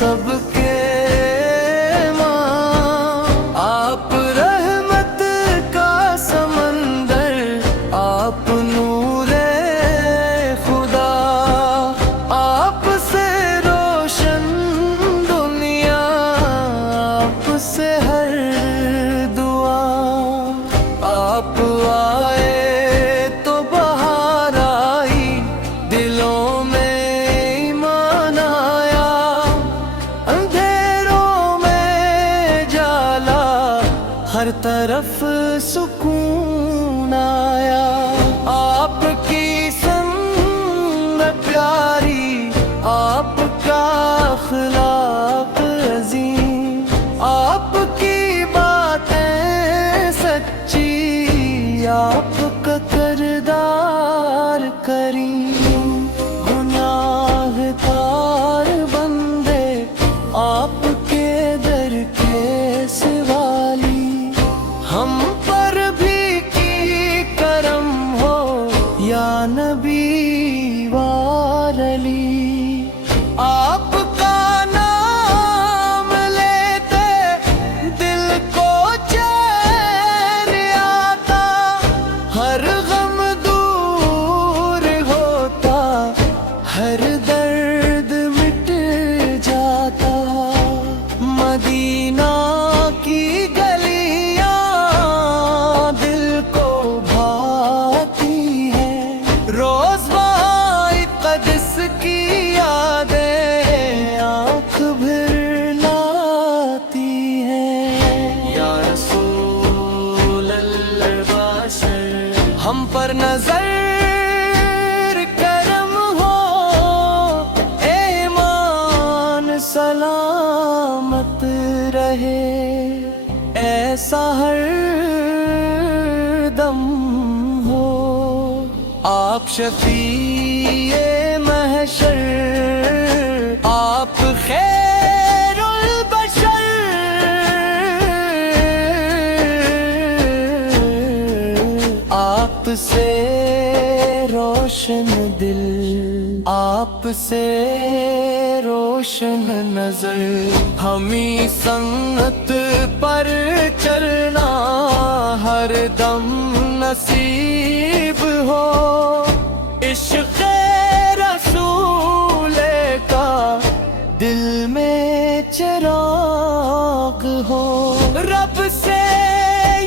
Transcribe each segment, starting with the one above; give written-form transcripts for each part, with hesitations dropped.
سب کے ماں، آپ رحمت کا سمندر، آپ نور خدا، آپ سے روشن دنیا، آپ سے ہر دعا، آپ آئے تو بہار آئی، دلوں میں ایمان آیا، اندھیروں میں جالا، ہر طرف سکون آیا۔ آپ کی سنت پیاری، آپ کا اخلاق عظیم، آپ کی باتیں سچی، آپ کا کردار کریم، گناہ گار بندے آپ کے در کے سوالی، ہم پر بھی کی کرم ہو یا نبی ولی۔ آپ کا نام لیتے دل کو چین آتا، ہر غم دور ہوتا، ہر درد مٹ جاتا۔ مدینہ کی گلیاں دل کو بھاتی ہیں، روز وہاں قدس کی یادیں آنکھ بھر لاتی ہیں۔ یا رسول اللہ بشر، ہم پر نظر کرم ہو، ایمان سلامت رہے، ایسا ہر دم ہو۔ آپ شفیع محشر، آپ خیر البشر، آپ سے روشن دل، آپ سے روشن نظر، ہمیں سنت پر چلنا ہر دم نصیب ہو، عشق رسول کا دل میں چراغ ہو۔ رب سے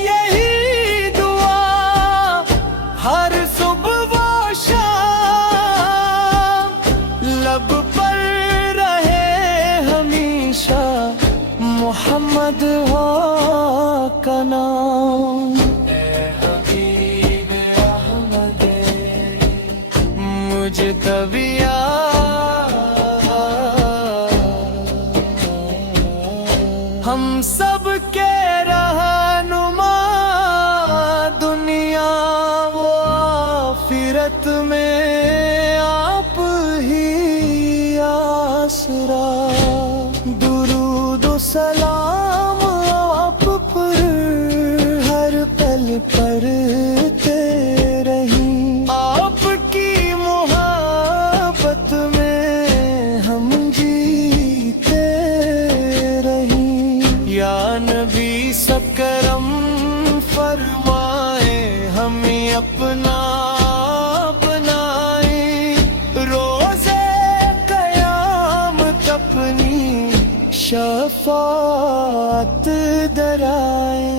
یہی دعا ہر صبح و شام، لب پر رہے ہمیشہ محمد ہو کا نام۔ اے حبیب احمد مجتبیٰ، ہم سب کے رہنما، دنیا و آخرت میں آپ ہی آسرا۔ درود و سلام آپ پر ہر پل پڑھتے رہیں، آپ کی محبت میں ہم جیتے رہیں۔ یا نبی سب کرم فرمائے، ہمیں اپنا بنائیں، روزے قیامت اپنی شفاعت درائیں۔